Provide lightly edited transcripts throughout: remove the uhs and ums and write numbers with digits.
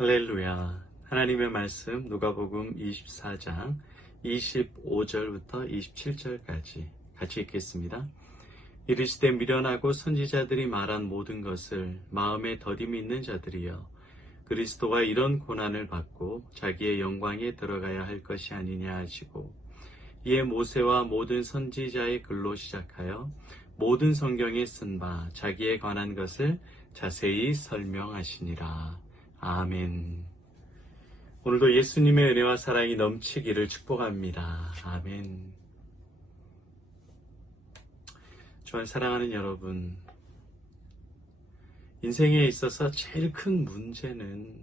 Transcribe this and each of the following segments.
할렐루야. 하나님의 말씀 누가복음 24장 25절부터 27절까지 같이 읽겠습니다. 이르시되 미련하고 선지자들이 말한 모든 것을 마음에 더디 믿는 자들이여, 그리스도가 이런 고난을 받고 자기의 영광에 들어가야 할 것이 아니냐 하시고, 이에 모세와 모든 선지자의 글로 시작하여 모든 성경에 쓴 바 자기에 관한 것을 자세히 설명하시니라. 아멘. 오늘도 예수님의 은혜와 사랑이 넘치기를 축복합니다. 아멘. 저와 사랑하는 여러분, 인생에 있어서 제일 큰 문제는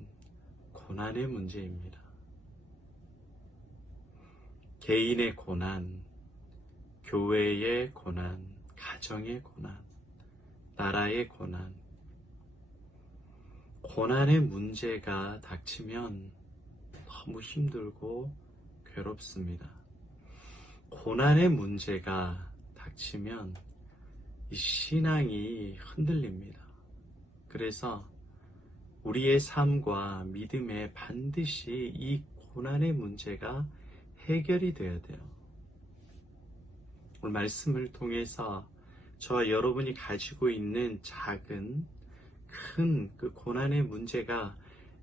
고난의 문제입니다. 개인의 고난, 교회의 고난, 가정의 고난, 나라의 고난, 고난의 문제가 닥치면 너무 힘들고 괴롭습니다. 고난의 문제가 닥치면 이 신앙이 흔들립니다. 그래서 우리의 삶과 믿음에 반드시 이 고난의 문제가 해결이 되어야 돼요. 오늘 말씀을 통해서 저와 여러분이 가지고 있는 작은 큰 그 고난의 문제가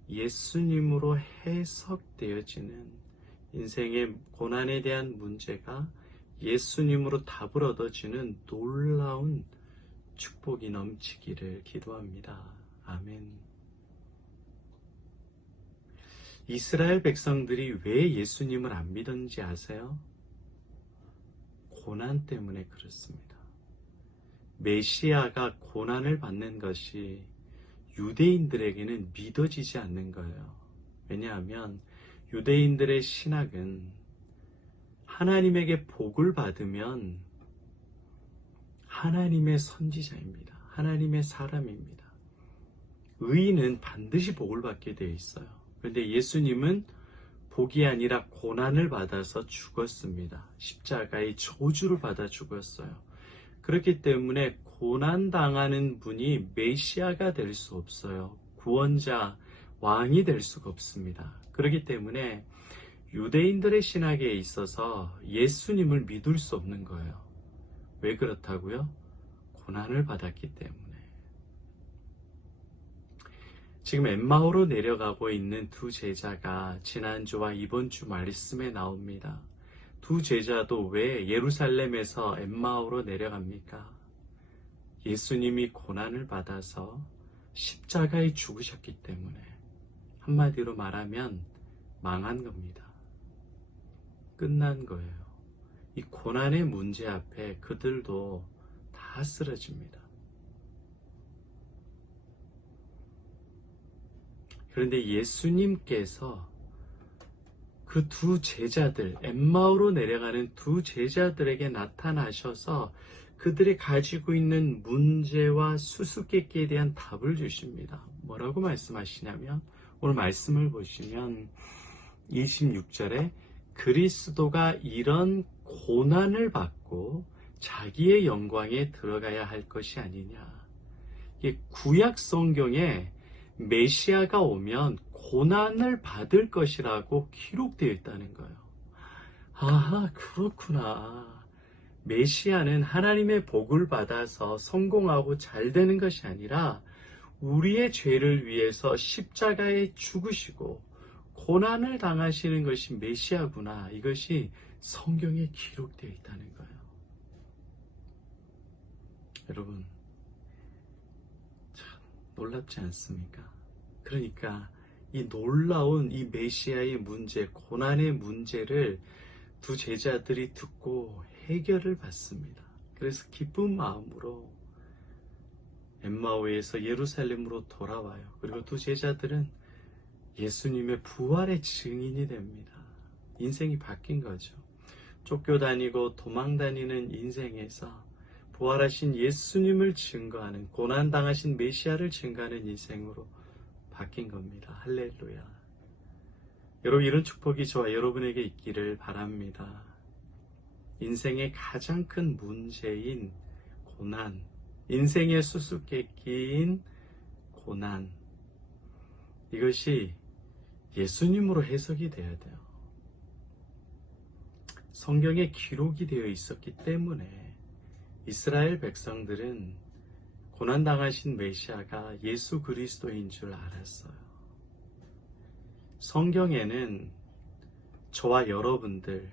예수님으로 해석되어지는, 인생의 고난에 대한 문제가 예수님으로 답을 얻어지는 놀라운 축복이 넘치기를 기도합니다. 아멘. 이스라엘 백성들이 왜 예수님을 안 믿었는지 아세요? 고난 때문에 그렇습니다. 메시아가 고난을 받는 것이 유대인들에게는 믿어지지 않는 거예요. 왜냐하면 유대인들의 신학은 하나님에게 복을 받으면 하나님의 선지자입니다. 하나님의 사람입니다. 의인은 반드시 복을 받게 되어 있어요. 그런데 예수님은 복이 아니라 고난을 받아서 죽었습니다. 십자가의 저주를 받아 죽었어요. 그렇기 때문에 고난당하는 분이 메시아가 될 수 없어요. 구원자, 왕이 될 수가 없습니다. 그렇기 때문에 유대인들의 신학에 있어서 예수님을 믿을 수 없는 거예요. 왜 그렇다고요? 고난을 받았기 때문에. 지금 엠마오로 내려가고 있는 두 제자가 지난주와 이번주 말씀에 나옵니다. 두 제자도 왜 예루살렘에서 엠마오로 내려갑니까? 예수님이 고난을 받아서 십자가에 죽으셨기 때문에, 한마디로 말하면 망한 겁니다. 끝난 거예요. 이 고난의 문제 앞에 그들도 다 쓰러집니다. 그런데 예수님께서 그 두 제자들, 엠마오로 내려가는 두 제자들에게 나타나셔서 그들이 가지고 있는 문제와 수수께끼에 대한 답을 주십니다. 뭐라고 말씀하시냐면, 오늘 말씀을 보시면 26절에 그리스도가 이런 고난을 받고 자기의 영광에 들어가야 할 것이 아니냐. 이게 구약 성경에 메시아가 오면 고난을 받을 것이라고 기록되어 있다는 거예요. 아, 그렇구나. 메시아는 하나님의 복을 받아서 성공하고 잘 되는 것이 아니라 우리의 죄를 위해서 십자가에 죽으시고 고난을 당하시는 것이 메시아구나. 이것이 성경에 기록되어 있다는 거예요. 여러분, 참 놀랍지 않습니까? 그러니까 이 놀라운 이 메시아의 문제, 고난의 문제를 두 제자들이 듣고 해결을 받습니다. 그래서 기쁜 마음으로 엠마오에서 예루살렘으로 돌아와요. 그리고 두 제자들은 예수님의 부활의 증인이 됩니다. 인생이 바뀐 거죠. 쫓겨다니고 도망다니는 인생에서 부활하신 예수님을 증거하는, 고난당하신 메시아를 증거하는 인생으로 바뀐 겁니다. 할렐루야. 여러분, 이런 축복이 저와 여러분에게 있기를 바랍니다. 인생의 가장 큰 문제인 고난, 인생의 수수께끼인 고난, 이것이 예수님으로 해석이 돼야 돼요. 성경에 기록이 되어 있었기 때문에 이스라엘 백성들은 고난당하신 메시아가 예수 그리스도인 줄 알았어요. 성경에는 저와 여러분들,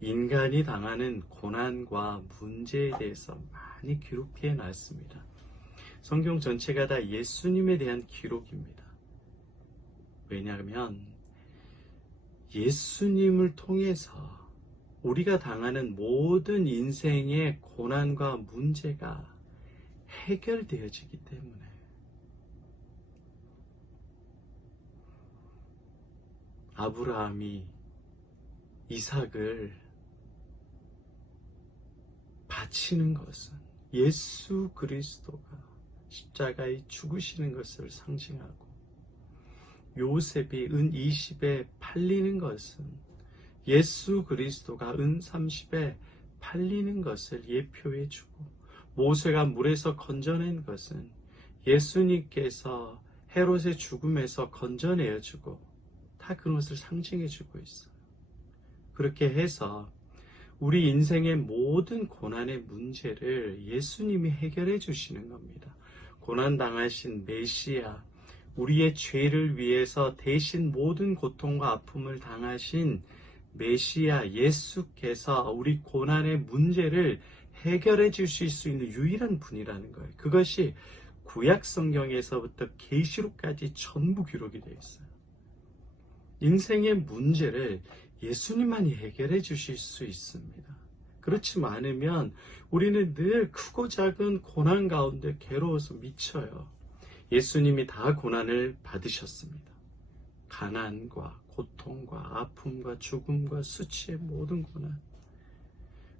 인간이 당하는 고난과 문제에 대해서 많이 기록해 놨습니다. 성경 전체가 다 예수님에 대한 기록입니다. 왜냐하면 예수님을 통해서 우리가 당하는 모든 인생의 고난과 문제가 해결되어지기 때문에 아브라함이 이삭을 바치는 것은 예수 그리스도가 십자가에 죽으시는 것을 상징하고, 요셉이 은 20에 팔리는 것은 예수 그리스도가 은 30에 팔리는 것을 예표해 주고, 모세가 물에서 건져낸 것은 예수님께서 헤롯의 죽음에서 건져내어 주고, 다 그것을 상징해 주고 있어요. 그렇게 해서 우리 인생의 모든 고난의 문제를 예수님이 해결해 주시는 겁니다. 고난당하신 메시아, 우리의 죄를 위해서 대신 모든 고통과 아픔을 당하신 메시아 예수께서 우리 고난의 문제를 해결해 주실 수 있는 유일한 분이라는 거예요. 그것이 구약 성경에서부터 계시록까지 전부 기록이 되어 있어요. 인생의 문제를 예수님만이 해결해 주실 수 있습니다. 그렇지 않으면 우리는 늘 크고 작은 고난 가운데 괴로워서 미쳐요. 예수님이 다 고난을 받으셨습니다. 가난과 고통과 아픔과 죽음과 수치의 모든 고난.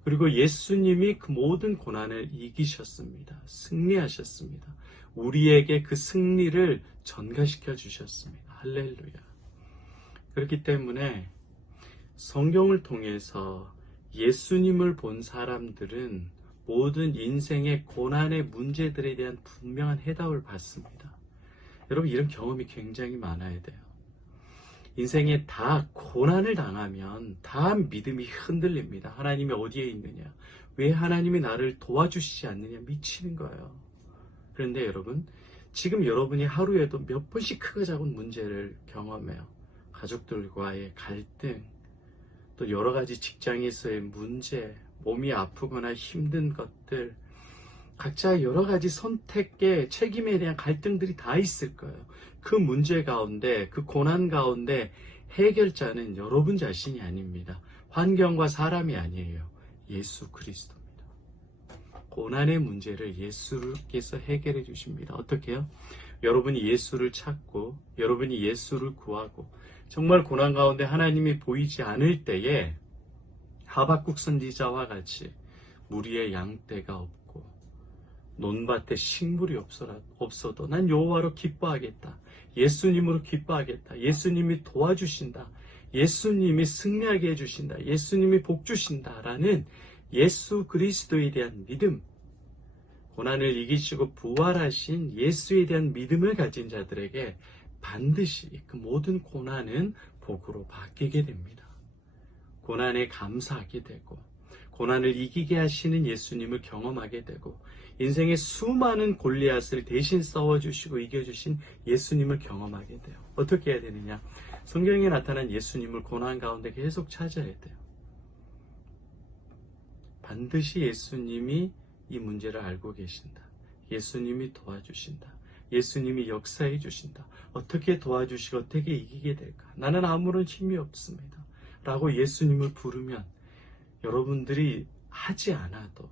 그리고 예수님이 그 모든 고난을 이기셨습니다. 승리하셨습니다. 우리에게 그 승리를 전가시켜 주셨습니다. 할렐루야. 그렇기 때문에 성경을 통해서 예수님을 본 사람들은 모든 인생의 고난의 문제들에 대한 분명한 해답을 받습니다. 여러분, 이런 경험이 굉장히 많아야 돼요. 인생에 다 고난을 당하면 다 믿음이 흔들립니다. 하나님이 어디에 있느냐? 왜 하나님이 나를 도와주시지 않느냐? 미치는 거예요. 그런데 여러분, 지금 여러분이 하루에도 몇 번씩 크고 작은 문제를 경험해요. 가족들과의 갈등, 또 여러 가지 직장에서의 문제, 몸이 아프거나 힘든 것들, 각자 여러 가지 선택의 책임에 대한 갈등들이 다 있을 거예요. 그 문제 가운데, 그 고난 가운데 해결자는 여러분 자신이 아닙니다. 환경과 사람이 아니에요. 예수 그리스도입니다. 고난의 문제를 예수께서 해결해 주십니다. 어떻게 해요? 여러분이 예수를 찾고, 여러분이 예수를 구하고, 정말 고난 가운데 하나님이 보이지 않을 때에 하박국 선지자와 같이 무리의 양떼가 없고 논밭에 식물이 없어도 난 여호와로 기뻐하겠다. 예수님으로 기뻐하겠다. 예수님이 도와주신다. 예수님이 승리하게 해주신다. 예수님이 복 주신다라는 예수 그리스도에 대한 믿음, 고난을 이기시고 부활하신 예수에 대한 믿음을 가진 자들에게 반드시 그 모든 고난은 복으로 바뀌게 됩니다. 고난에 감사하게 되고, 고난을 이기게 하시는 예수님을 경험하게 되고, 인생의 수많은 골리앗을 대신 싸워주시고 이겨주신 예수님을 경험하게 돼요. 어떻게 해야 되느냐? 성경에 나타난 예수님을 고난 가운데 계속 찾아야 돼요. 반드시 예수님이 이 문제를 알고 계신다. 예수님이 도와주신다. 예수님이 역사해 주신다. 어떻게 도와주시고 어떻게 이기게 될까? 나는 아무런 힘이 없습니다. 라고 예수님을 부르면 여러분들이 하지 않아도,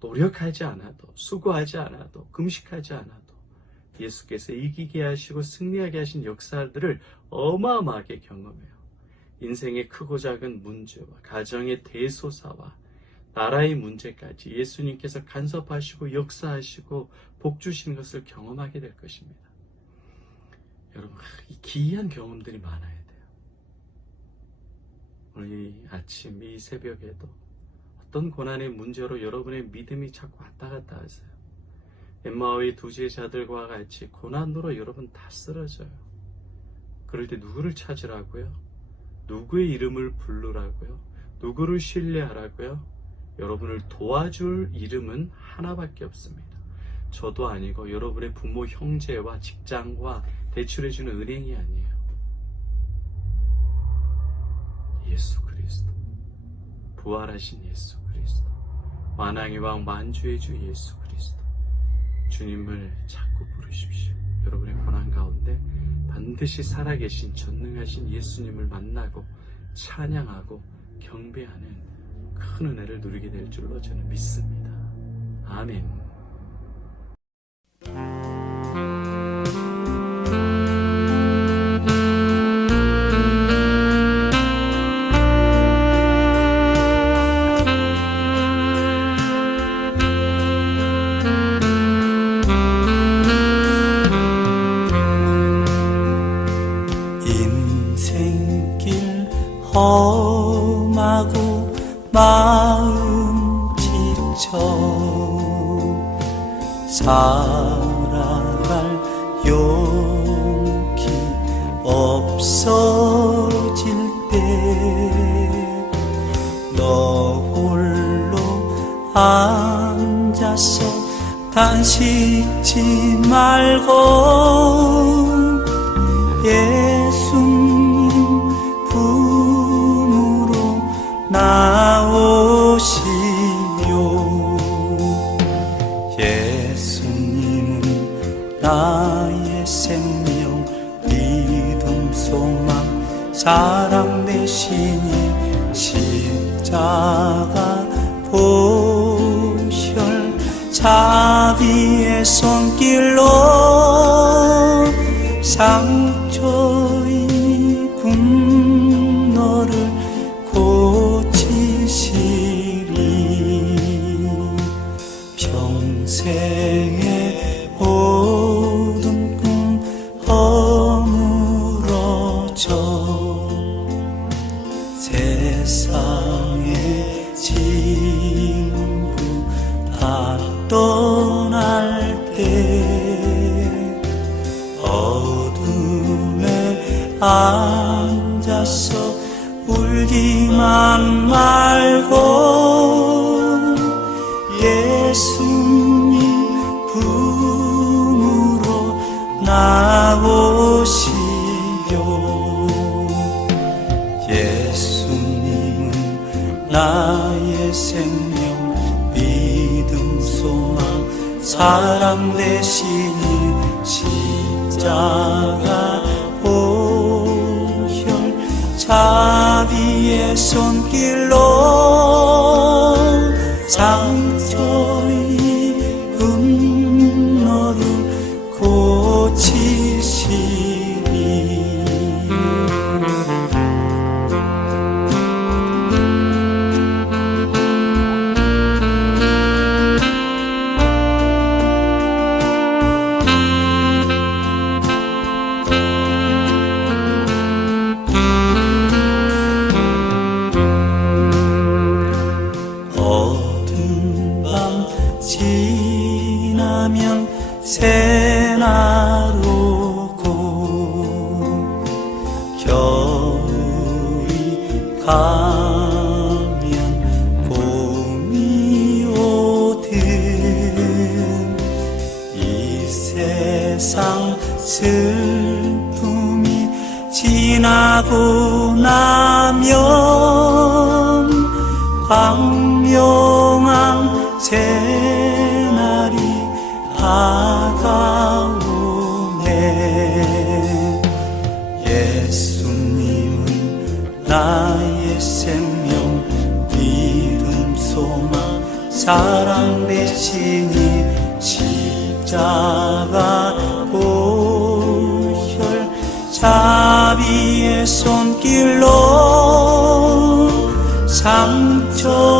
노력하지 않아도, 수고하지 않아도, 금식하지 않아도 예수께서 이기게 하시고 승리하게 하신 역사들을 어마어마하게 경험해요. 인생의 크고 작은 문제와 가정의 대소사와 나라의 문제까지 예수님께서 간섭하시고 역사하시고 복 주시는 것을 경험하게 될 것입니다. 여러분, 이 기이한 경험들이 많아야 돼요. 오늘 이 아침, 이 새벽에도 어떤 고난의 문제로 여러분의 믿음이 자꾸 왔다 갔다 하세요. 엠마오의 두 제자들과 같이 고난으로 여러분 다 쓰러져요. 그럴 때 누구를 찾으라고요? 누구의 이름을 부르라고요? 누구를 신뢰하라고요? 여러분을 도와줄 이름은 하나밖에 없습니다. 저도 아니고 여러분의 부모, 형제와 직장과 대출해주는 은행이 아니에요. 예수 그리스도, 부활하신 예수 그리스도, 만왕의 왕 만주의 주 예수 그리스도, 주님을 자꾸 부르십시오. 여러분의 고난 가운데 반드시 살아계신 전능하신 예수님을 만나고 찬양하고 경배하는 큰 은혜를 누리게 될 줄로 저는 믿습니다. 아멘. 인생길 험하고 마음 지쳐 살아갈 용기 없어질 때 너 홀로 앉아서 단식지 말고 예수님 품으로 나오시오. 예수님은 나의 생명, 믿음, 소망, 사랑 되시니 십자가 보혈 자비의 손길로 상처 입은 너를 고치시리. 평생의 모든 꿈 허물어져 세상의 친구 다 떠날 때 어둠에 앉아서 울기만 말고 예수님 품으로 나오시오. 예수님은 나의 생명, 믿음, 소망, 사랑 되시니 십자가 보혈 자비의 손길로 상처 입은 너를 고치시리. 지나면 새날 오고 겨울이 가면 봄이 오듯 이 세상 슬픔이 지나고 나면 광명한 새날이 다가오네. 예수님은 나의 생명, 믿음, 소망, 사랑 되시니 십자가 보혈 자비의 손길로 상처